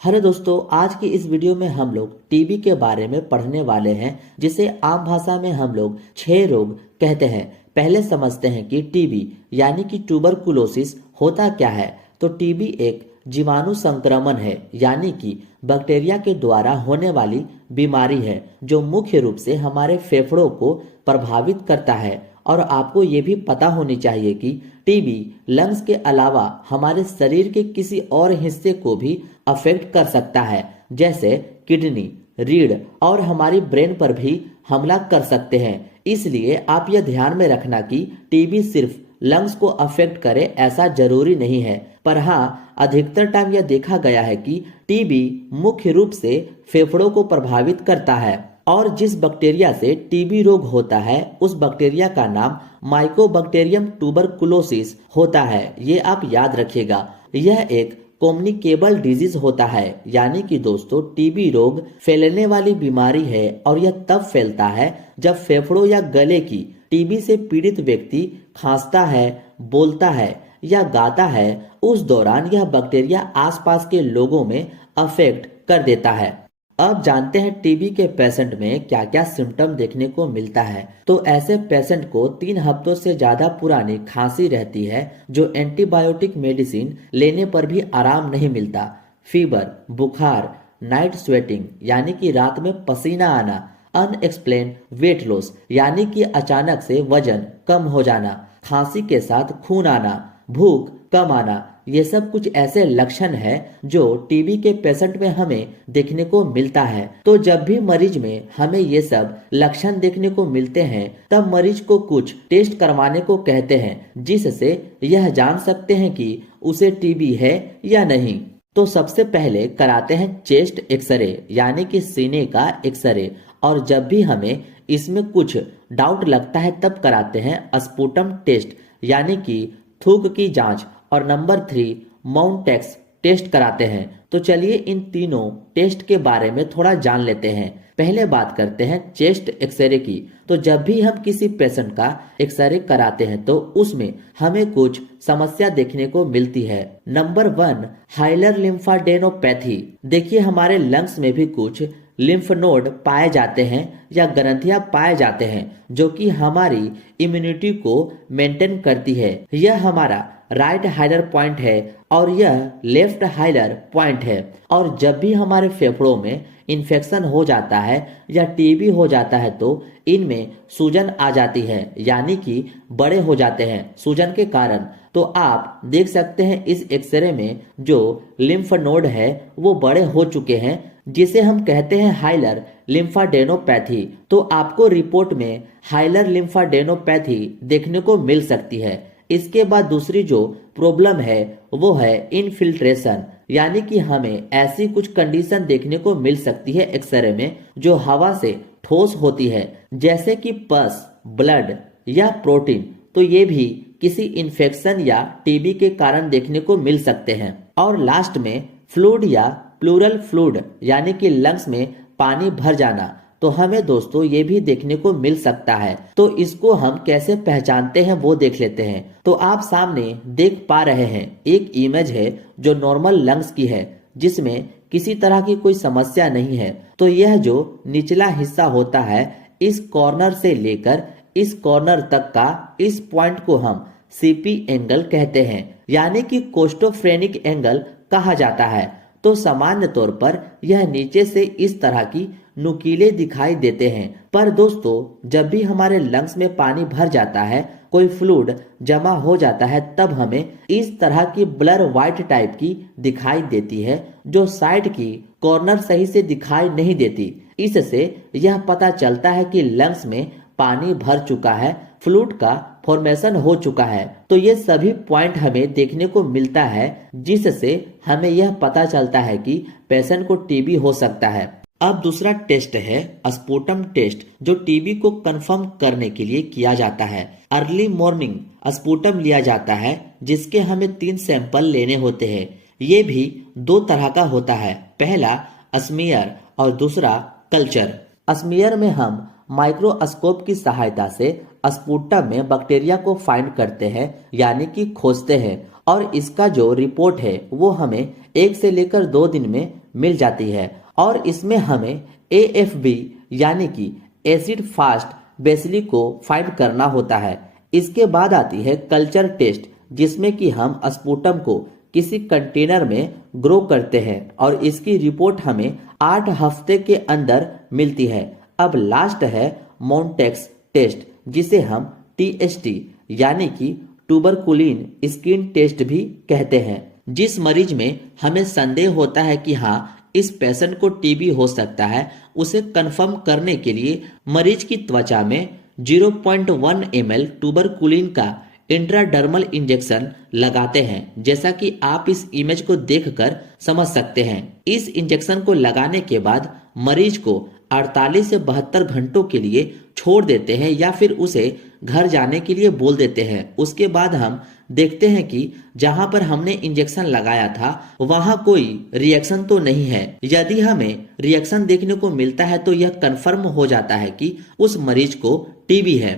Hello दोस्तों, आज की इस वीडियो में हम लोग टीबी के बारे में पढ़ने वाले हैं, जिसे आम भाषा में हम लोग 6 रोग कहते हैं। पहले समझते हैं कि टीबी यानी कि ट्यूबरकुलोसिस होता क्या है। तो टीबी एक जीवाणु संक्रमण है, यानी कि बैक्टीरिया के द्वारा होने वाली बीमारी है जो मुख्य रूप से हमारे फेफड़ों को प्रभावित करता है। और आपको ये भी पता होनी चाहिए कि टीबी लंग्स के अलावा हमारे शरीर के किसी और हिस्से को भी अफेक्ट कर सकता है, जैसे किडनी, रीढ़ और हमारी ब्रेन पर भी हमला कर सकते हैं। इसलिए आप यह ध्यान में रखना कि टीबी सिर्फ लंग्स को अफेक्ट करे ऐसा जरूरी नहीं है। पर हाँ, अधिकतर टाइम यह देखा गया है कि टीबी मुख्य रूप से फेफड़ों को प्रभावित करता है। और जिस बैक्टीरिया से टीबी रोग होता है उस बैक्टीरिया का नाम माइकोबैक्टीरियम ट्यूबरकुलोसिस होता है। ये आप याद रखिएगा। यह एक कम्युनिकेबल डिजीज होता है, यानी कि दोस्तों टीबी रोग फैलने वाली बीमारी है और यह तब फैलता है जब फेफड़ों या गले की टीबी से पीड़ित व्यक्ति खांसता है, बोलता है या गाता है। उस दौरान यह बैक्टीरिया आसपास के लोगों में अफेक्ट कर देता है। अब जानते हैं टीबी के पेशेंट में क्या क्या सिम्टम देखने को मिलता है। तो ऐसे पेशेंट को 3 हफ्तों से ज्यादा पुरानी खांसी रहती है, जो एंटीबायोटिक मेडिसिन लेने पर भी आराम नहीं मिलता। फीवर, बुखार, नाइट स्वेटिंग यानी कि रात में पसीना आना, अनएक्सप्लेन वेट लॉस यानी कि अचानक से वजन कम हो जाना, खांसी के साथ खून आना, भूख कम आना, ये सब कुछ ऐसे लक्षण है जो टीबी के पेशेंट में हमें देखने को मिलता है। तो जब भी मरीज में हमें ये सब लक्षण देखने को मिलते हैं तब मरीज को कुछ टेस्ट करवाने को कहते हैं, जिससे यह जान सकते हैं कि उसे टीबी है या नहीं। तो सबसे पहले कराते हैं चेस्ट एक्सरे यानी कि सीने का एक्सरे। और जब भी हमें इसमें कुछ डाउट लगता है तब कराते हैं स्पुटम टेस्ट यानी कि थूक की जांच। और नंबर 3 माउंटेक्स टेस्ट कराते हैं। तो चलिए इन तीनों टेस्ट के बारे में थोड़ा जान लेते हैं। पहले बात करते हैं चेस्ट एक्सरे की। तो जब भी हम किसी पेशेंट का एक्सरे कराते हैं तो उसमें हमें कुछ समस्या देखने को मिलती है। Number 1 hilar lymphadenopathy. देखिए, हमारे लंग्स में भी कुछ लिम्फ नोड पाए जाते हैं या ग्रंथियां पाए जाते हैं जो कि हमारी इम्यूनिटी को मेंटेन करती है। यह हमारा राइट हाइलर पॉइंट है और यह लेफ्ट हाइलर पॉइंट है। और जब भी हमारे फेफड़ों में इन्फेक्शन हो जाता है या टीबी हो जाता है तो इनमें सूजन आ जाती है, यानी कि बड़े हो जाते हैं सूजन के कारण। तो आप देख सकते हैं इस एक्सरे में जो लिम्फ नोड है वो बड़े हो चुके हैं, जिसे हम कहते हैं हाइलर लिम्फाडेनोपैथी। तो आपको रिपोर्ट में हाइलर लिम्फाडेनोपैथी देखने को मिल सकती है। इसके बाद दूसरी जो प्रॉब्लम है वो है इनफिल्ट्रेशन, यानी कि हमें ऐसी कुछ कंडीशन देखने को मिल सकती है एक्सरे में जो हवा से ठोस होती है, जैसे कि पस, ब्लड या प्रोटीन। तो ये भी किसी इन्फेक्शन या टीबी के कारण देखने को मिल सकते हैं। और लास्ट में फ्लूइड या प्लूरल फ्लूइड यानी कि लंग्स में पानी भर जाना। तो हमें दोस्तों ये भी देखने को मिल सकता है। तो इसको हम कैसे पहचानते हैं वो देख लेते हैं। तो आप सामने देख पा रहे हैं एक इमेज है जो नॉर्मल लंग्स की है, जिसमें किसी तरह की कोई समस्या नहीं है। तो यह जो निचला हिस्सा होता है, इस कॉर्नर से लेकर इस कॉर्नर तक का इस पॉइंट को हम सीपी एंगल कहते हैं, यानी कि कोस्टोफ्रेनिक एंगल कहा जाता है। तो सामान्य तौर पर यह नीचे से इस तरह की नुकीले दिखाई देते हैं। पर दोस्तों, जब भी हमारे लंग्स में पानी भर जाता है, कोई फ्लूइड जमा हो जाता है, तब हमें इस तरह की ब्लर व्हाइट टाइप की दिखाई देती है, जो साइड की कॉर्नर सही से दिखाई नहीं देती। इससे यह पता चलता है कि लंग्स में पानी भर चुका है, फ्लूइड का फॉर्मेशन हो चुका है। तो ये सभी पॉइंट हमें देखने को मिलता है, जिससे हमें यह पता चलता है कि पेशेंट को टीबी हो सकता है। अब दूसरा टेस्ट है स्पुटम टेस्ट, जो टीबी को कंफर्म करने के लिए किया जाता है। अर्ली मॉर्निंग स्पुटम लिया जाता है, जिसके हमें 3 सैंपल लेने होते हैं। ये भी 2 तरह का होता है, पहला स्मीयर और दूसरा कल्चर। स्मीयर में हम माइक्रोस्कोप की सहायता से स्पुटम में बैक्टीरिया को फाइंड करते हैं, यानी कि खोजते हैं। और इसका जो रिपोर्ट है वो हमें 1 से लेकर 2 दिन में मिल जाती है। और इसमें हमें AFB यानी कि एसिड फास्ट बेसिली को फाइंड करना होता है। इसके बाद आती है कल्चर टेस्ट, जिसमें कि हम स्पुटम को किसी कंटेनर में ग्रो करते हैं और इसकी रिपोर्ट हमें 8 हफ्ते के अंदर मिलती है। अब लास्ट है मोन्टेक्स टेस्ट, जिसे हम TST यानी कि ट्यूबरकुलिन स्किन टेस्ट भी कहते हैं। जिस मरीज में हमें संदेह होता है कि हाँ इस पेशेंट को टीबी हो सकता है, उसे कंफर्म करने के लिए मरीज की त्वचा में 0.1 ml ट्यूबरकुलिन का इंट्राडर्मल इंजेक्शन लगाते हैं, जैसा कि आप इस इमेज को देखकर समझ सकते हैं। इस इंजेक्शन को लगाने के बाद मरीज को 48 से 72 घंटों के लिए छोड़ देते हैं या फिर उसे घर जाने के लिए बोल देते हैं। उसके बाद हम देखते हैं कि जहां पर हमने इंजेक्शन लगाया था वहां कोई रिएक्शन तो नहीं है। यदि हमें रिएक्शन देखने को मिलता है तो यह कंफर्म हो जाता है कि उस मरीज को टीबी है।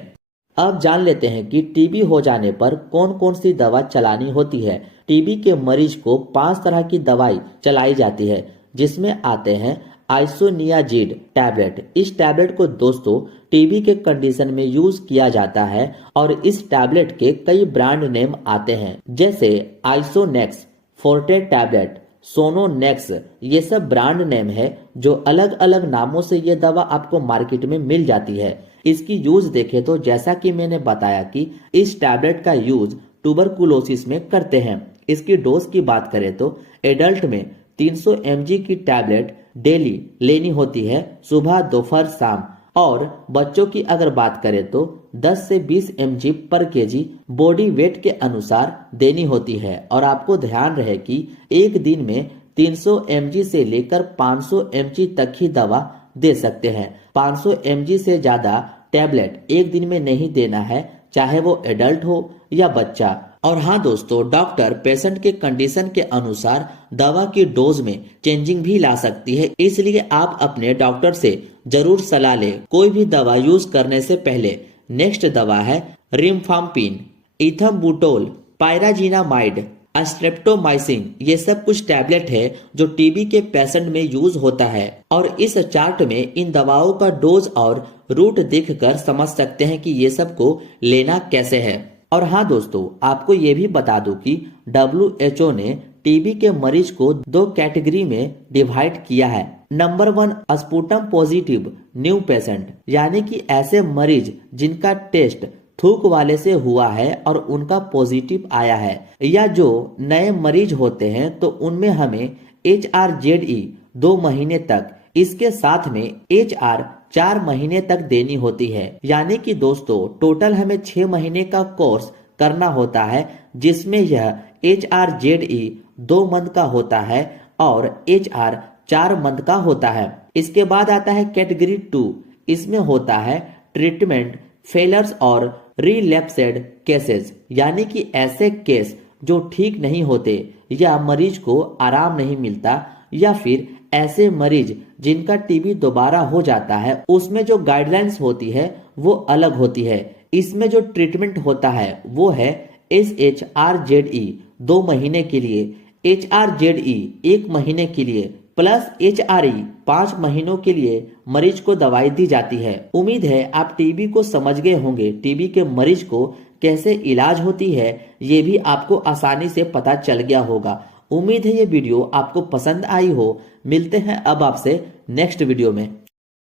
अब जान लेते हैं कि टीबी हो जाने पर कौन कौन सी दवा चलानी होती है। टीबी के मरीज को 5 तरह की दवाई चलाई जाती है, जिसमें आते हैं आइसोनियाजिड टैबलेट। इस टैबलेट को दोस्तों टीबी के कंडीशन में यूज किया जाता है और इस टैबलेट के कई ब्रांड नेम आते हैं, जैसे आइसोनेक्स, फोर्टे टैबलेट, सोनोनेक्स। ये सब ब्रांड नेम है जो अलग अलग नामों से ये दवा आपको मार्केट में मिल जाती है। इसकी यूज देखें तो जैसा कि मैंने बताया कि इस टैबलेट का यूज ट्यूबरकुलोसिस में करते हैं। इसकी डोज की बात करें तो एडल्ट में 300 mg की टैबलेट डेली लेनी होती है, सुबह दोपहर शाम। और बच्चों की अगर बात करें तो 10 से 20 mg पर केजी बॉडी वेट के अनुसार देनी होती है। और आपको ध्यान रहे कि एक दिन में 300 mg से लेकर 500 mg तक ही दवा दे सकते हैं। 500 mg से ज्यादा टैबलेट एक दिन में नहीं देना है, चाहे वो एडल्ट हो या बच्चा। और हाँ दोस्तों, डॉक्टर पेशेंट के कंडीशन के अनुसार दवा की डोज में चेंजिंग भी ला सकती है, इसलिए आप अपने डॉक्टर से जरूर सलाह लें कोई भी दवा यूज करने से पहले। नेक्स्ट दवा है रिम्फाम्पिन, इथम्बुटोल, पायराजिनामाइड, स्ट्रेप्टोमाइसिन। ये सब कुछ टैबलेट है जो टीबी के पेशेंट में यूज होता है। और इस चार्ट में इन दवाओं का डोज और रूट देखकर समझ सकते हैं कि ये सब को लेना कैसे है। और हाँ दोस्तों, आपको ये भी बता दूं कि WHO ने टीबी के मरीज को 2 कैटेगरी में डिवाइड किया है। Number 1 sputum positive new patient, यानी कि ऐसे मरीज जिनका टेस्ट थूक वाले से हुआ है और उनका पॉजिटिव आया है, या जो नए मरीज होते हैं तो उनमें हमें HRZE 2 महीने तक, इसके साथ में HR 4 महीने तक देनी होती है। यानी कि दोस्तों टोटल हमें 6 महीने का कोर्स करना होता है, जिसमें यह HRZE 2 मंथ का होता है और HR 4 मंथ का होता है। इसके बाद आता है कैटेगरी 2, इसमें होता है ट्रीटमेंट फेलर्स और रिलैप्सेड केसेस, यानी कि ऐसे केस जो ठीक नहीं होते या मरीज को आराम नहीं मिलता, या फिर ऐसे मरीज जिनका टीबी दोबारा हो जाता है, उसमें जो गाइडलाइंस होती है वो अलग होती है। इसमें जो ट्रीटमेंट होता है वो है SHRZE 2 महीने के लिए, HRZE 1 महीने के लिए प्लस HRE 5 महीनों के लिए मरीज को दवाई दी जाती है। उम्मीद है आप टीबी को समझ गए होंगे। टीबी के मरीज को कैसे इलाज होती है ये भी आपको आसानी से पता चल गया होगा। उम्मीद है ये वीडियो आपको पसंद आई हो। मिलते हैं अब आपसे नेक्स्ट वीडियो में।